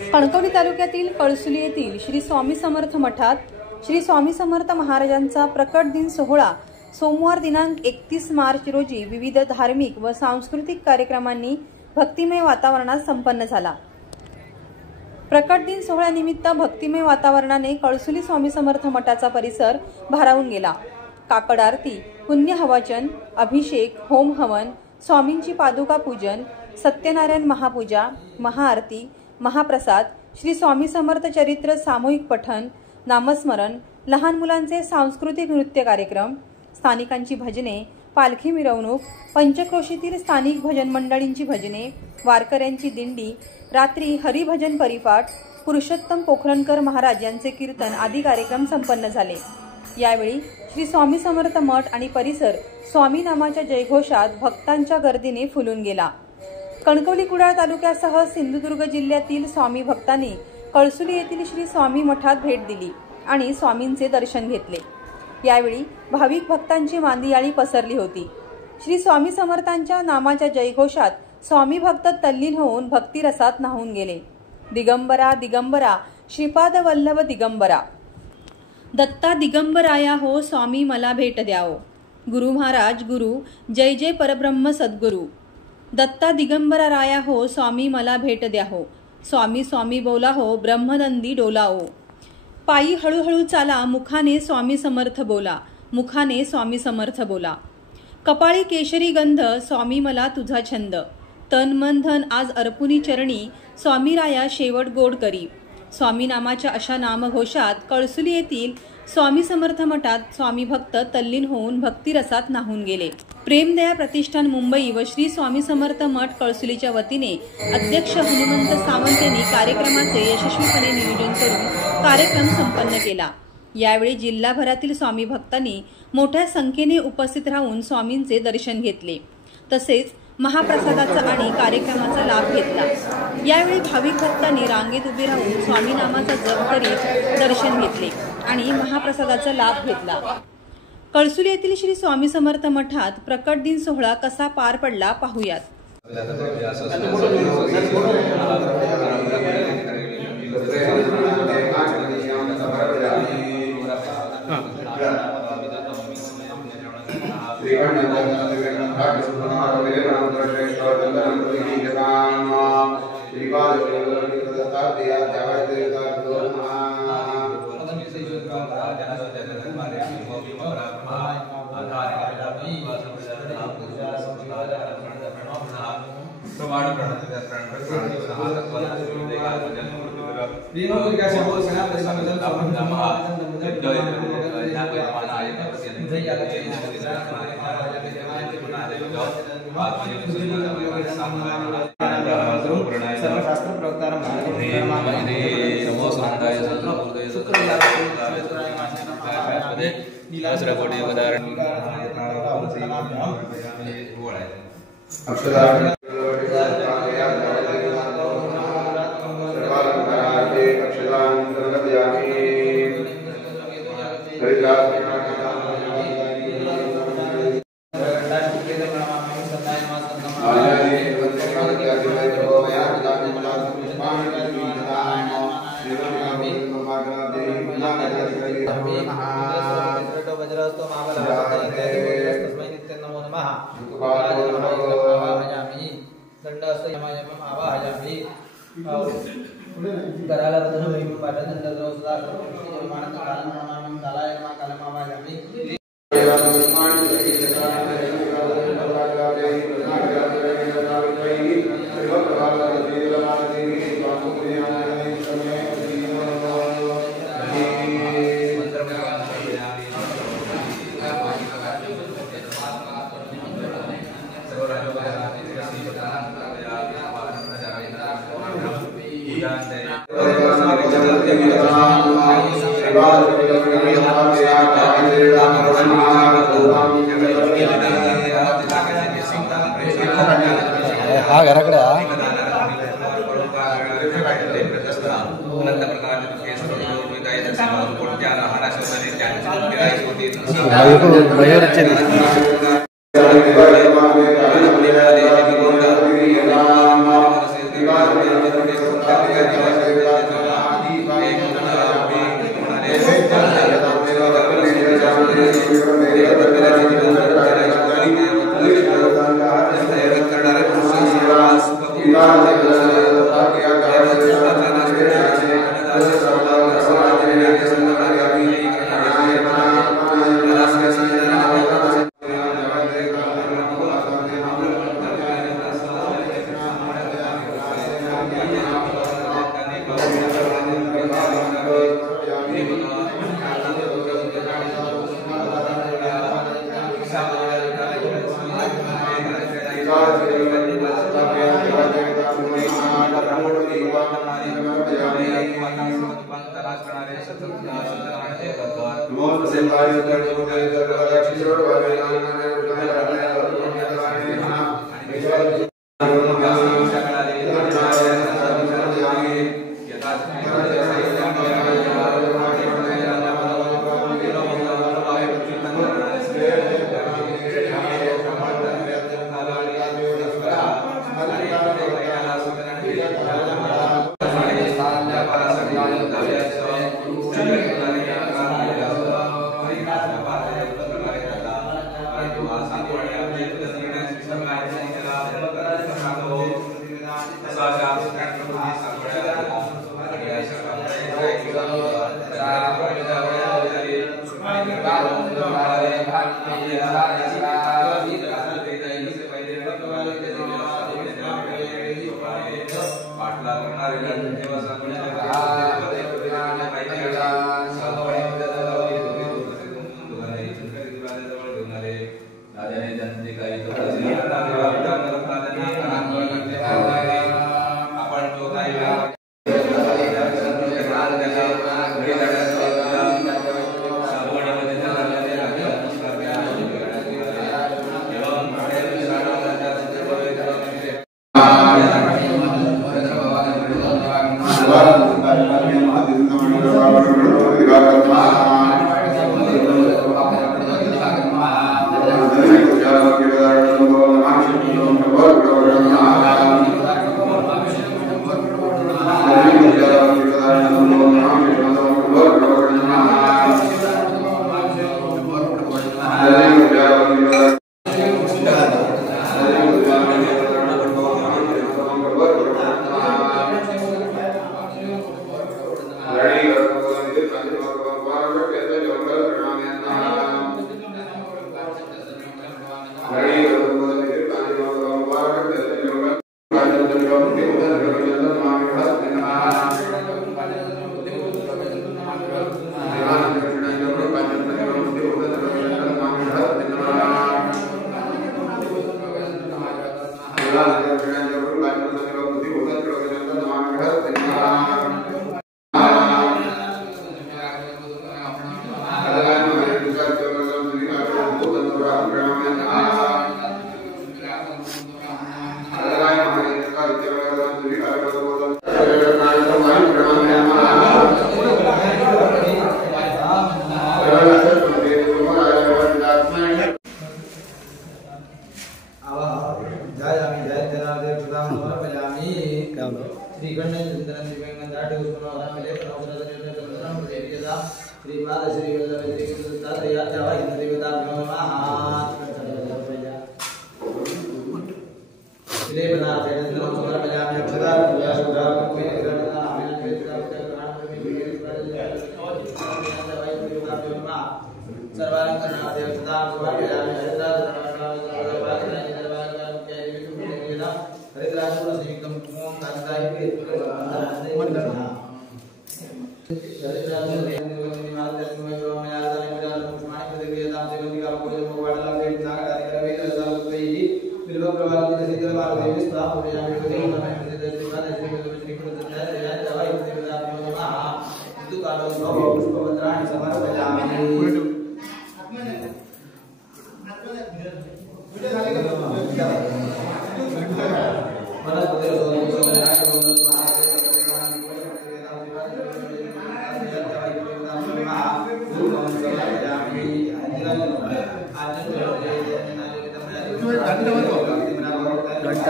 कणकवली तालुक्यातील कळसुली येथील श्री स्वामी समर्थ मठात श्री स्वामी समर्थ महाराजांचा प्रकट दिन सोहळा सोमवार दिनांक 31 मार्च रोजी विविध धार्मिक व सांस्कृतिक कार्यक्रमांनी भक्तिमय वातावरणात संपन्न झाला। प्रकट दिन सोहळ्यानिमित्त भक्तिमय वातावरणाने कळसुली स्वामी समर्थ मठाचा परिसर भारावून गेला। काकड आरती, पुण्य हवाचन, अभिषेक, होम हवन, स्वामींची पादुका पूजन, सत्यनारायण महापूजा, महाआरती, महाप्रसाद, श्री स्वामी समर्थ चरित्र सामूहिक पठण, नामस्मरण, लहान मुलांचे सांस्कृतिक नृत्य कार्यक्रम, स्थानिकांची भजने, पालखी मिरवणूक, पंचक्रोशीतील स्थानिक भजन मंडळींची भजने, वारकऱ्यांची दिंडी, रात्री हरिभजन परिपाठ, पुरुषोत्तम पोखरणकर महाराज यांचे कीर्तन आदी कार्यक्रम संपन्न झाले। यावेळी श्री स्वामी समर्थ मठ आणि परिसर स्वामी नामाच्या जयघोषात भक्तांच्या गर्दीने फुलून गेला। कणकवली कुडाळ तालुक्यासह सिंधुदुर्ग जिल्ह्यातील स्वामी भक्तांनी कळसुली येथील श्री स्वामी मठात भेट दिली आणि स्वामींचे दर्शन घेतले। यावेळी भाविक भक्तांची मांदियाळी पसरली होती। श्री स्वामी समर्थांच्या नामाच्या जयघोषात स्वामी भक्त तल्लीन होऊन भक्तिरसात न्हाऊन गेले। दिगंबरा दिगंबरा श्रीपाद वल्लभ दिगंबरा, दत्ता दिगंबराया हो स्वामी मला भेट द्याओ, गुरु महाराज गुरु, जय जय परब्रह्म सद्गुरु, दत्ता दिगंबरा राया हो स्वामी मला भेट द्या हो, स्वामी स्वामी बोला हो ब्रह्मनंदी डोलाओ, पायी हळूहळू चाला मुखाने स्वामी समर्थ बोला, मुखाने स्वामी समर्थ बोला, कपाळी केशरी गंध स्वामी मला तुझा छंद, तन मन धन आज अर्पुनी चरणी स्वामी राया शेवट गोड करी। स्वामी नामाच्या अशा नामघोषात कळसुली येथील स्वामी समर्थ मठात स्वामी भक्त तल्लीन होऊन भक्तिरसात न्हाऊन गेले। प्रेमदया प्रतिष्ठान मुंबई व श्री स्वामी समर्थ मठ कळसुलीच्या वतीने अध्यक्ष हनुमंत सावंत यांनी कार्यक्रमाचे यशस्वीपणे नियोजन करून कार्यक्रम संपन्न केला। यावेळी जिल्हाभरातील स्वामी भक्तांनी मोठ्या संख्येने उपस्थित राहून स्वामींचे दर्शन घेतले, तसेच महाप्रसादाचा आणि कार्यक्रमाचा लाभ घेतला। यावेळी भाविक भक्तांनी रांगेत उभे राहून स्वामी नामाचा जप करीत दर्शन घेतले आणि महाप्रसादाचा लाभ घेतला। कळसुली येथील श्री स्वामी समर्थ मठात प्रकट दिन सोहळा कसा पार पडला पाहूयात। हा घराकडे हा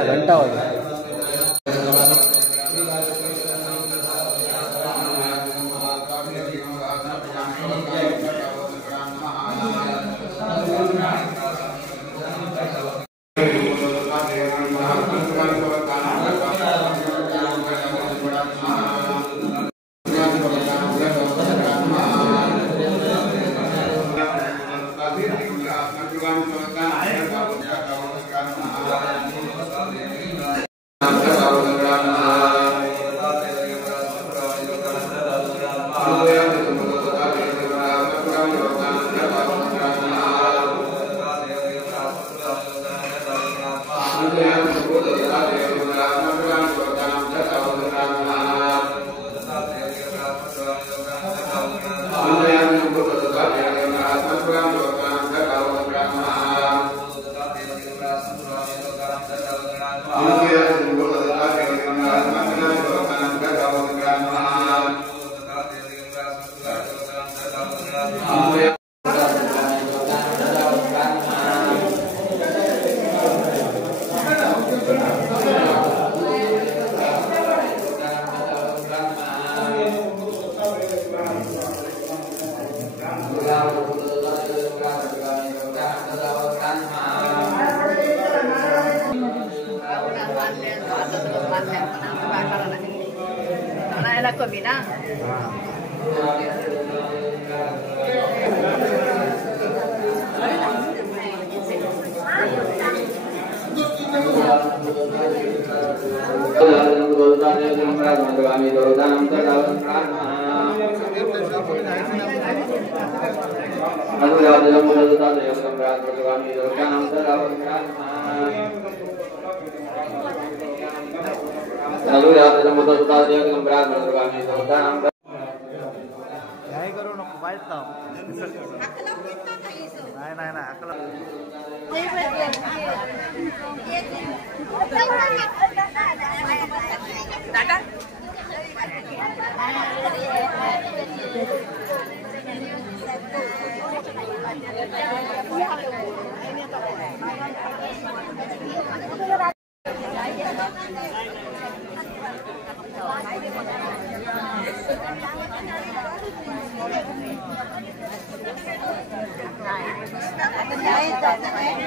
घंटा करू नको वाईट लाव नाही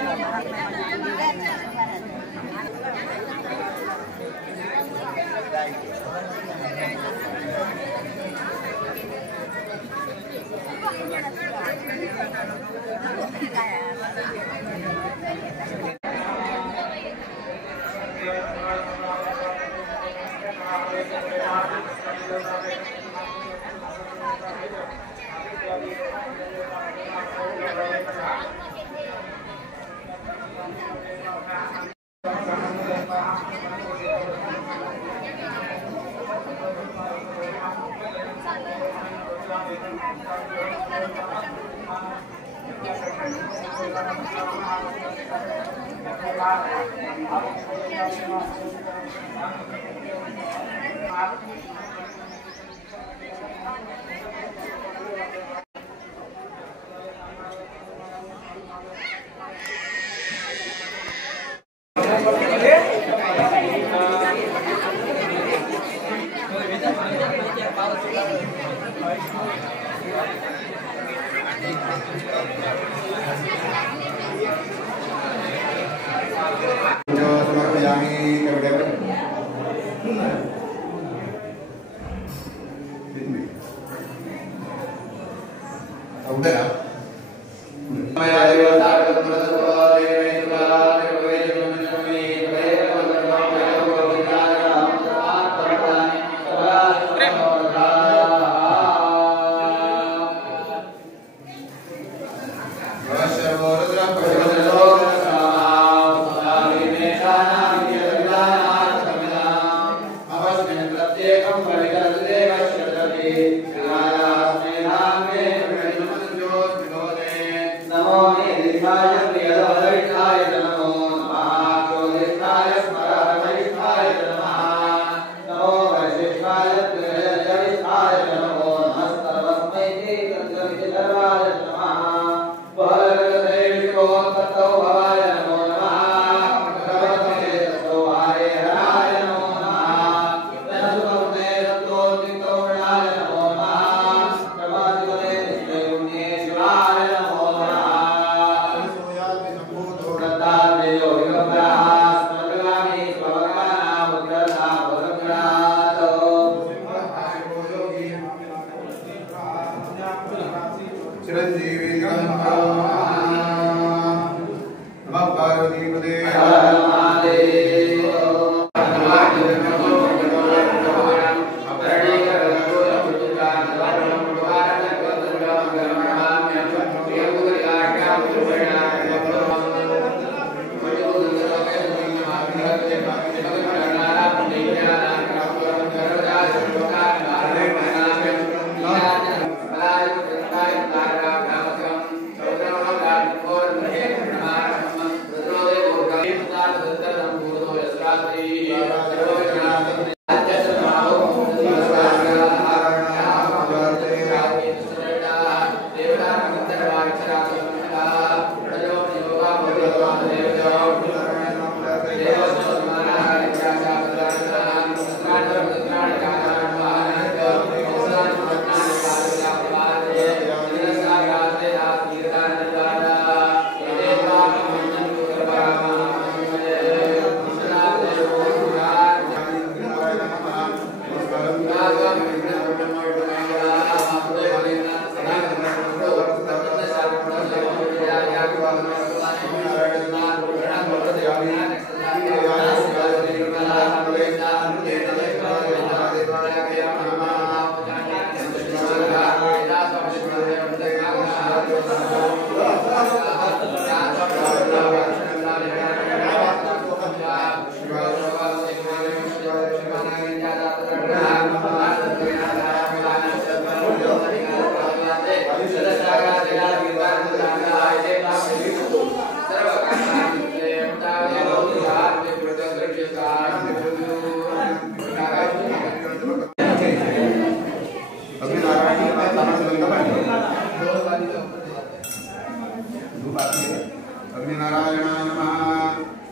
अग्निनारायणाय नमः।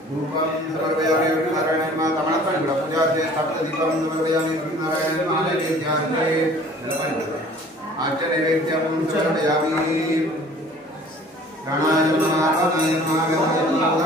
धूपं समर्पयामि अग्निनारायणाय नमः। तमणपं पूजार्थे सप्तदीपं समर्पयामि अग्निनारायणाय नमः। नैवेद्यार्थे नैवेद्यं समर्पयामि। गणाय नमः गणाय नमः गणाय नमः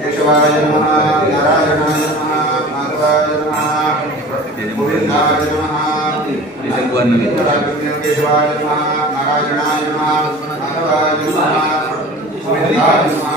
केशवाय नमः नारायणाय नमः माधवाय नमः गोविन्दाय नमः केशवाय नमः नारायणाय नमः माधवाय नमः गोविन्दाय नमः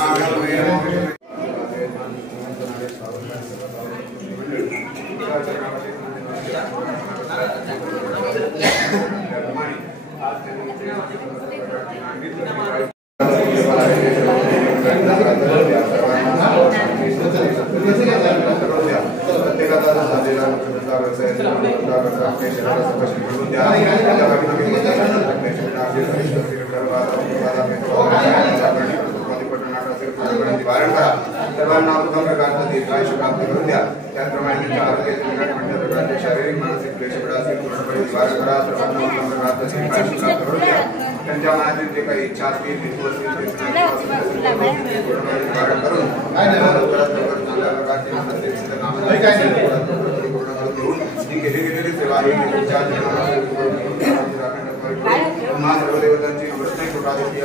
सर्वांना उत्तम प्रकारचा दीर्घायुष्य प्राप्त करून द्या। त्याचप्रमाणे त्यांच्या आरोग्यातील विविध प्रकारचे शारीरिक मानसिक क्लेशपीडा असेल पूर्णपणे निवारण करा। सर्वांना उत्तम प्रकारचा दीर्घायुष्य प्राप्त करून द्या। त्यांच्या मनातील जे काही इच्छा असतील हेतू असतील ते पूर्णपणे निवारण करून लवकरात लवकर चांगल्या प्रकारचे पूर्ण करून देऊन ही गेलेली सेवा ही सर्व देवतांची नमस्ते कृपा देवी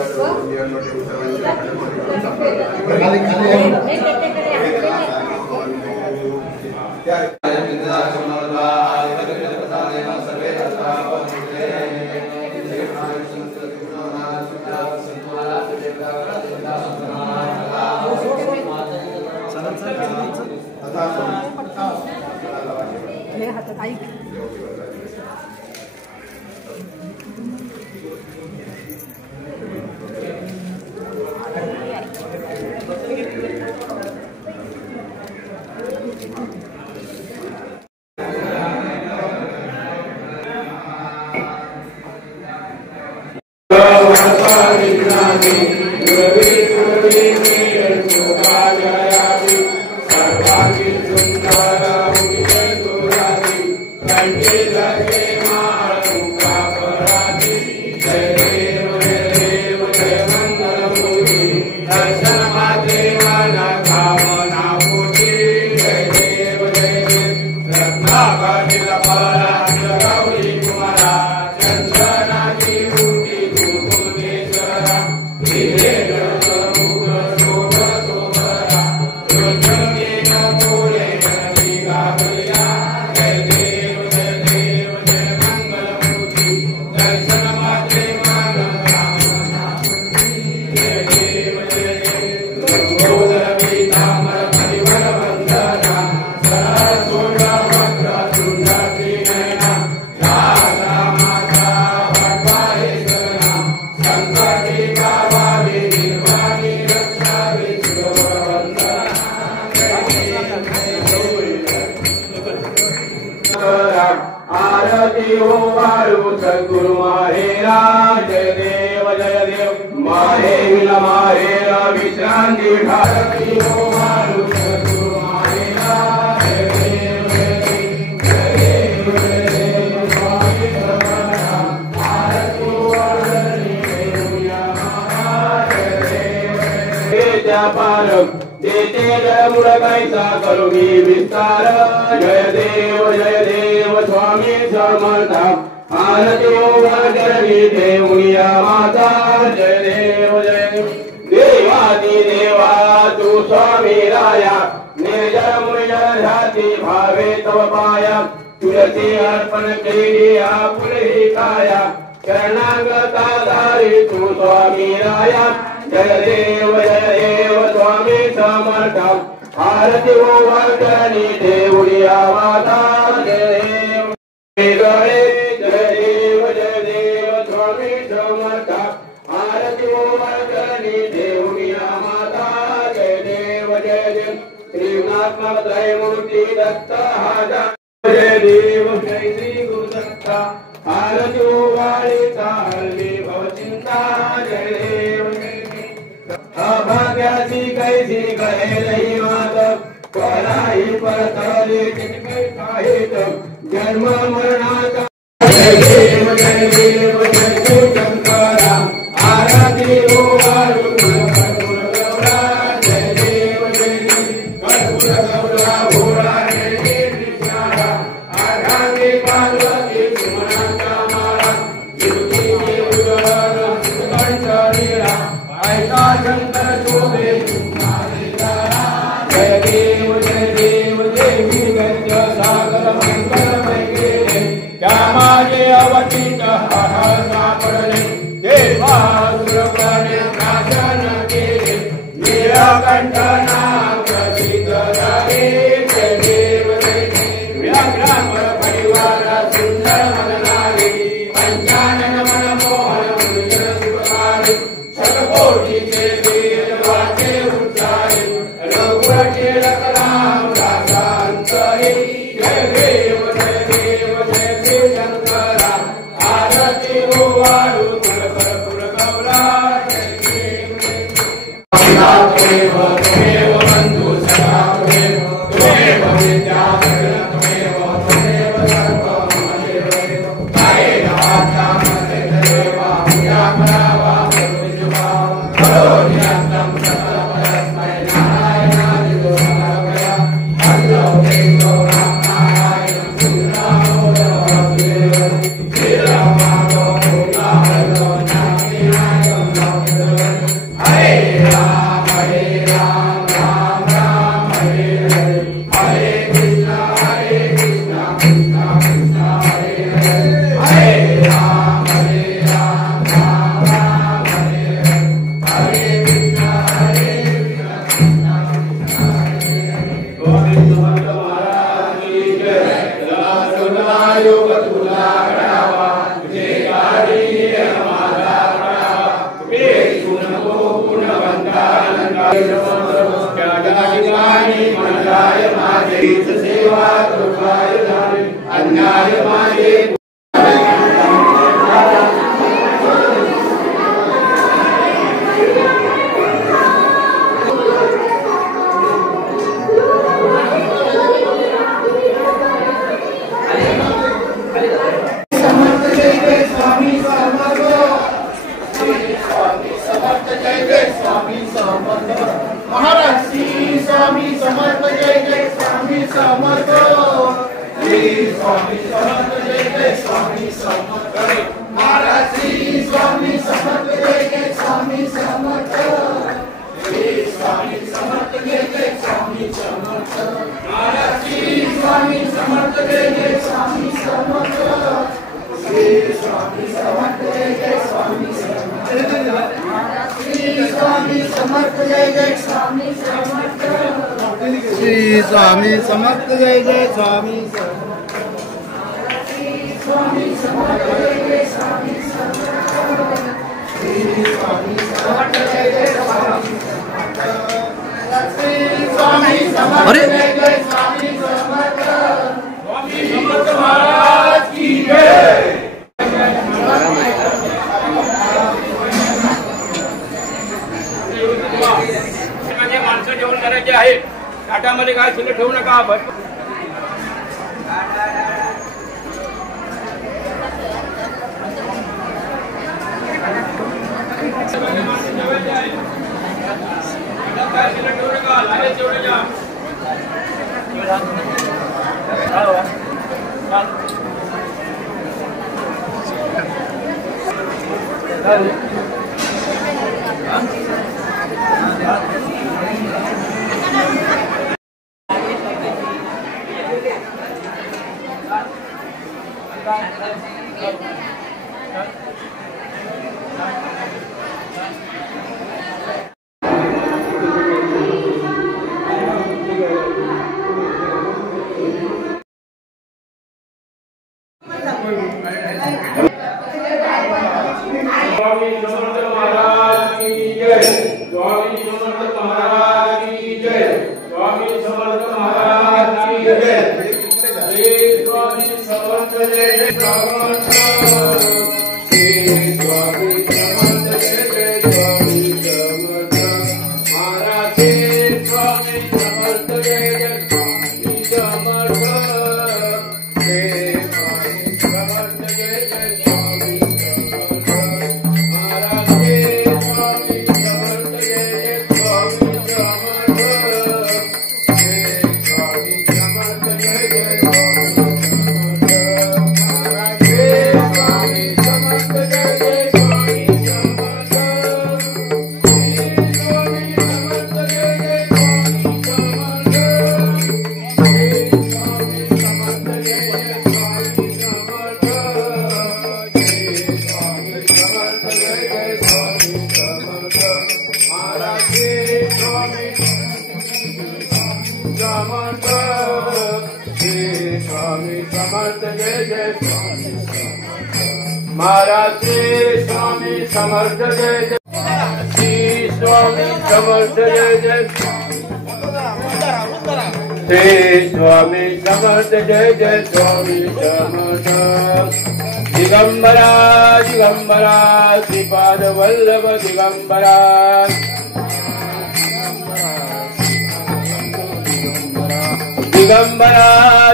आरती हो वाळू सद्गुरु माहेरा जय देव माहे विला माहेरा विश्रांती आरती हो वाळू सद्गुरु माहेरा जय देव स्वामी समर्थ आरती हो पालक देते जय मुरगाईचा करुणी विस्तार जय देव स्वामी समर्थ आरती हो वाजरणी देवुनिया माता जय देव देवादी देवा तू स्वामी राया निर्जर मुनिजन ध्याती भावे तव पाया तुलसी अर्पण केली आपुलही काया शरणागता धारी तू स्वामी राया जय देव स्वामी समर्थ आरती हो वाजरणी देवुनिया माता जय देव स्वामी समर्थ आरती हो वाजरणी देवुनिया माता जय देव श्रीनात्मक त्रयमूर्ति दत्त हाजा जय देव जय श्री गुरु दत्त आरती हो वाळीचा हरली भवचिंता जय देव अभाग्याची कैसी कळे नाही मात कोणाही परतले आहेत जन्म मरणाचा जय देव जय शंकरा आरती हो वाळू कर्पूर गौरा जय देव कर्पूर गौरा भोळा जय कृष्णा आराधी पार्वती सुमनांचा माळा युती देवगण कंठनीरा ऐका शंकर शोभे जय देव देवी गंज सागर मंगलमय केले क्या माझे अवतीत हाहार सापडले देवासुर प्राणे नाशन केले नीलकंठ नाम प्रसिद्ध झाले जय देव व्याघ्रांबर परिवार सुंदर मननाले पंचानन मनमोहन मुनिजन सुखकारी शतकोटीचे वेद वाचे उच्चारे रघुवटे रघुराम दासांतरे जय देव जय श्री शंकरा आरती हो वाळू कर्पूर गौरा जय देव त्वमेव बंधु सखा त्वमेव विद्या त्वमेव सर्वं ममेव जय माता देवा या मरावा श्री स्वामी समर्थ जय जय स्वामी अरे महाराज की माणसं जेवण करायचे आहेत. ताटामध्ये काय शिल्लक ठेवू नका. स्वामी समर्थ महाराज की जय. स्वामी समर्थ महाराज की जय. स्वामी समर्थ महाराज की जय. श्री स्वामी समर्थ जय जय समर्थ. श्री स्वामी समर्थ जय जय स्वामी समर्थ महाराज. श्री स्वामी समर्थ जय जय स्वामी समर्थ. श्री स्वामी समर्थ जय जय स्वामी महाराज. श्री स्वामी समर्थ जय जय. श्री स्वामी समर्थ जय जय. श्री स्वामी समर्थ जय जय स्वामी समर्थ. दिगंबरा दिगंबरा श्रीपाद वल्लभ दिगंबरा. दिगंबरा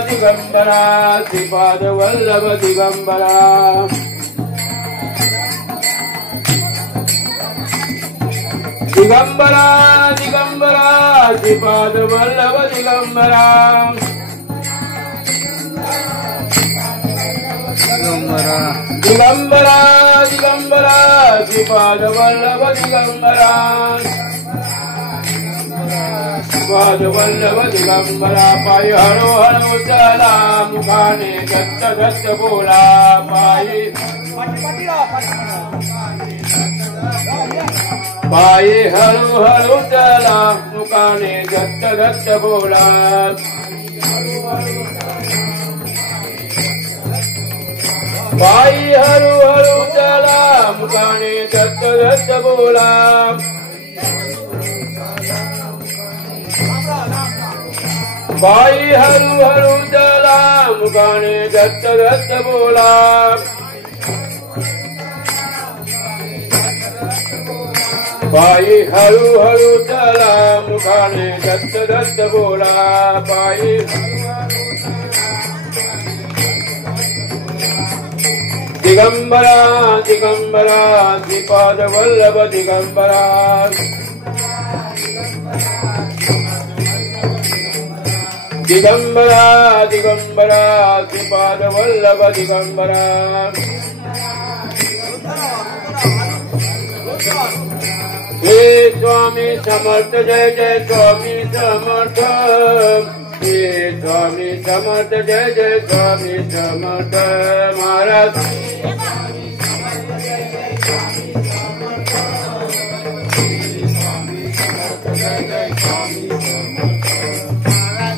दिगंबरा श्रीपाद वल्लभ दिगंबरा. दिगंबरा दिगंबरा श्रीपाद वल्लभ दिगंबरा. दिगंबरा दिगंबरा श्रीपाद वल्लभ दिगंबरा. श्रीपाद वल्लभ दिगंबरा. पायी हळू हळू चला मुखाने दत्त दत्त बोला. पायी पायी हळू हळू चला मुखाने दत्त दत्त बोला. पायी हळू हळू चला मुखाने दत्त दत्त बोला. पायी हळू हळू चला मुखाने दत्त दत्त बोला. पायी हळू हळू चला मुखाने दत्त दत्त बोला. पायी दिगंबरा दिगंबरा श्रीपाद वल्लभ दिगंबरा. दिगंबरा दिगंबरा श्रीपाद वल्लभ दिगंबरा. हे स्वामी समर्थ जय जय स्वामी समर्थ. हे स्वामी समर्थ जय जय स्वामी समर्थ महाराज.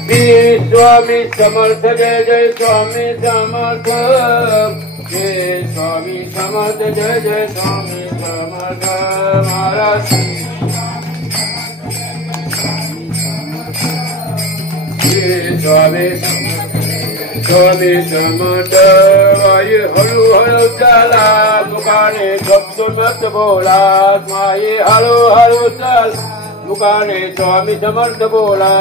श्री स्वामी समर्थ जय जय स्वामी समर्थ. हे स्वामी समर्थ जय जय स्वामी समर्थ महाराज. श्री स्वामी स्वामी समर्थ माई हळूहळू चला दुकाने शब्द मत बोला माई हळूहळू चल दुकाने स्वामी समर्थ बोला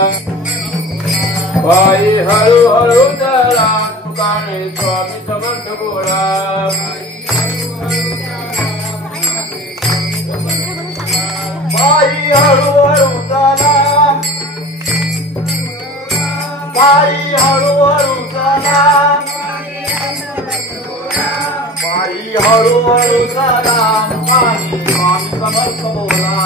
माई हळूहळू चला दुकाने स्वामी समर्थ बोला माई हळूहळू चला माई हळूहळू चला माई हळूहळू चला माई स्वामी समर्थ बोला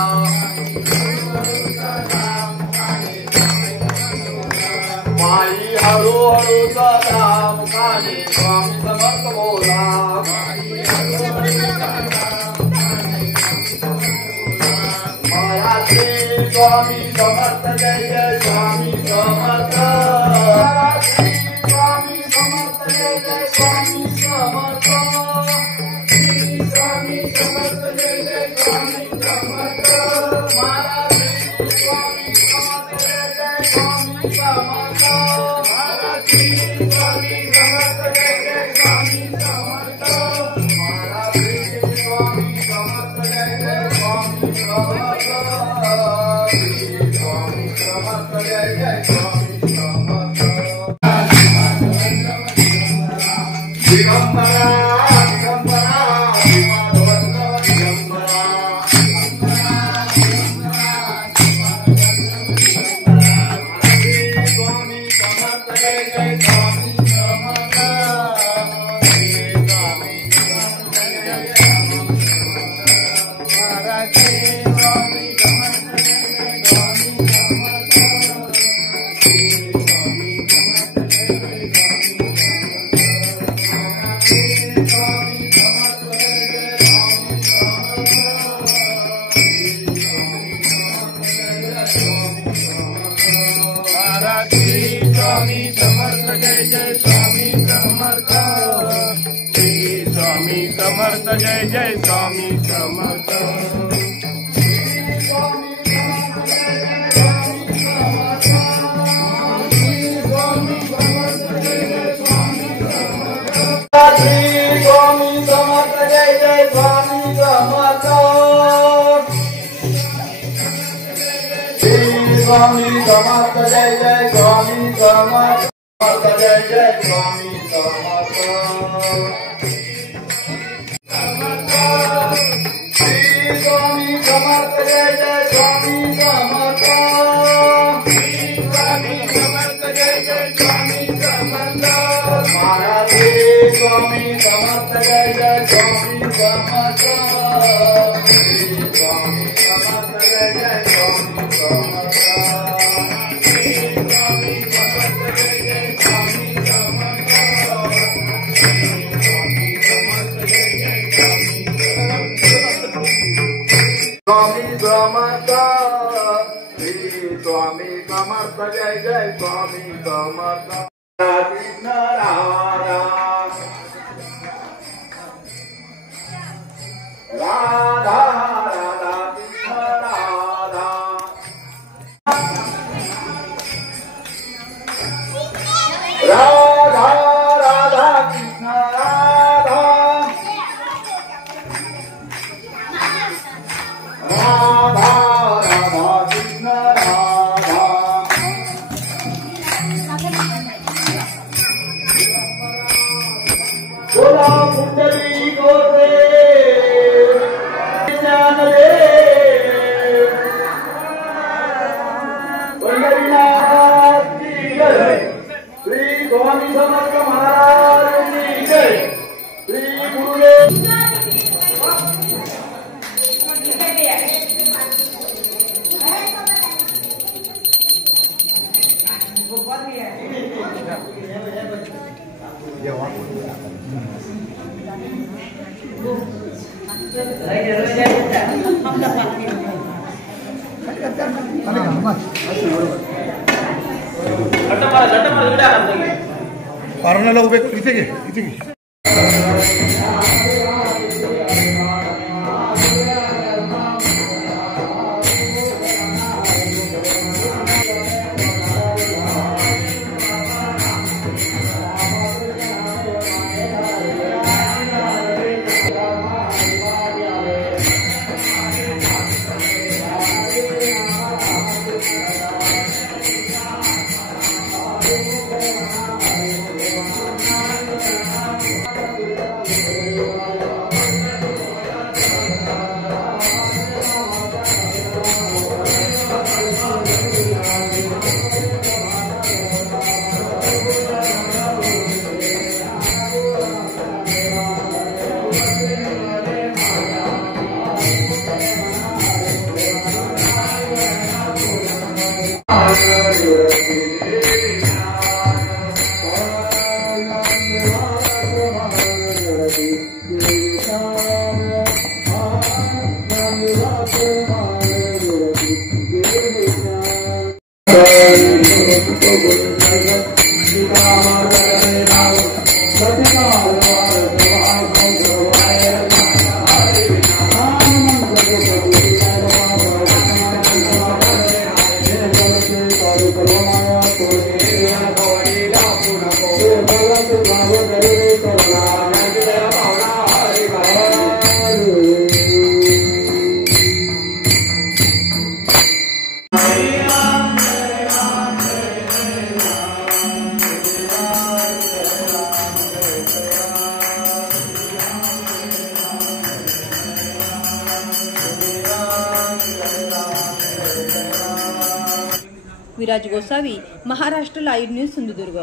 माई हळूहळू चला मुखाने स्वामी समर्थ बोला महाराज स्वामी समर्थ जय जय स्वामी समर्थ स्वामी समर्थ जय जय स्वामी समर्थ स्वामी समर्थ जय जय स्वामी समर्थ महाराज स्वामी समर्थ जय जय स्वामी समर्थ महाराज स्वामी समर्थ जय जय स्वामी समर्थ महाराज स्वामी समर्थ जय जय स्वामी समर्थ स्वामी समर्थ जय जय स्वामी समर्थ दिगंबरा दिगंबरा दिगंबरा स्वामी समर्थ जय जय स्वामी समर्थ स्वामी समर्थ जय जय महाराज स्वामी समर्थ जय जय स्वामी समर्थ स्वामी समर्थ जय जय स्वामी समर्थ जय जय महाराज स्वामी समर्थ जय जय स्वामी समर्थ स्वामी समर्थ जय जय स्वामी समर्थ स्वामी समर्थ जय जय स्वामी समर्थ स्वामी समर्थ जय जय स्वामी समर्थ जय जय स्वामी समर्थ स्वामी समर्थ जय जय स्वामी समर्थ स्वामी समर्थ जय जय स्वामी समर्थ महाराज स्वामी समर्थ जय जय स्वामी समर्थ स्वामी समर्थ जय जय स्वामी समर्थ स्वामी समर्थ जय जय स्वामी समर्थ स्वामी समर्थ जय जय स्वामी स्वामी समर्थ श्री स्वामी समर्थ जय जय स्वामी समर्थ कृष्ण राधा राधा राधा कृष्ण राधा राधा राधा कृष्ण राधा राधा राधा कृष्ण राधा बोला कुंडली गोरे ज्ञान दे पंढरीनाथ की जय श्री स्वामी समर्थ महाराज की जय श्री गुरुदेव पारणाला उभे इथे घे इथे घे विराज गोसावी, महाराष्ट्र लाईव्ह न्यूज, सिंधुदुर्ग.